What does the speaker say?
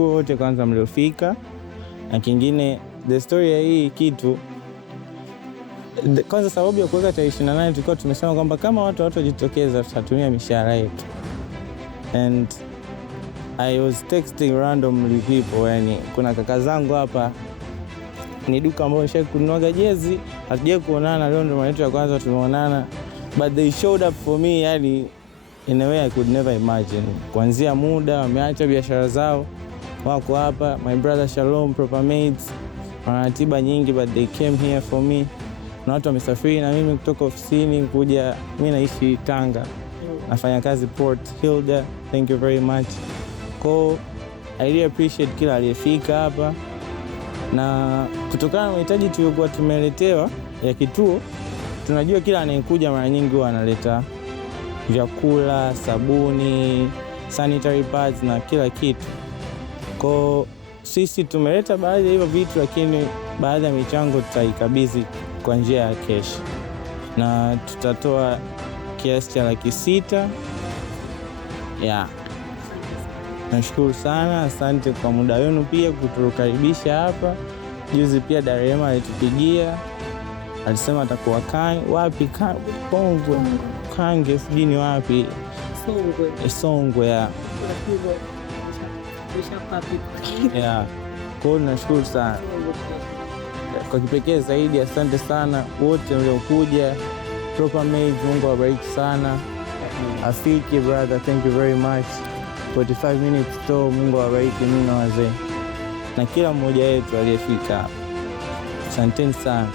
nawashukuru wote kwanza mliofika, na kingine the story ya hii kitu kwanza, sababu ya kuweka tarehe 28 tulikuwa tumesema kwamba kama watu watojitokeza tutatumia mishahara yetu, and I was texting randomly people. Yani kuna kaka zangu hapa ni duka ambao nisha kununua jezi, hatujawahi kuonana, leo ndio mara yetu ya kwanza tumeonana, but they showed up for me yani in a way I could never imagine. Kuanzia muda wameacha biashara zao wako hapa. My brother Shalom, Proper Maids, wana ratiba nyingi but they came here for me. Na watu wamesafiri na mimi kutoka ofisini kuja. Mimi naishi Tanga, nafanya kazi Port Hilda. Thank you very much. I really appreciate kila aliyefika hapa, na kutokana na mahitaji tuliokuwa tumeletewa ya kituo, tunajua kila anayekuja mara nyingi huwa analeta vyakula, sabuni, sanitary pads na kila kitu. Sisi tumeleta baadhi ya hivyo vitu, lakini baadhi ya michango tutaikabidhi kwa njia ya cash, na tutatoa kiasi cha 600,000. Nashukuru sana, asante kwa muda wenu pia kutukaribisha hapa. Juzi pia Darema alitupigia, alisema atakuwa wapi Pongwe, Kange, sijui ni wapi, Songwe ya. Kwa hiyo nashukuru sana kwa kipekee zaidi. Asante sana wote mliokuja. Proper Maids, Mungu awabariki sana. Afiki brother, thank you very much. 45 minutes to, Mungu awabariki mimi na wazee na kila mmoja wetu aliyefika. Asanteni sana.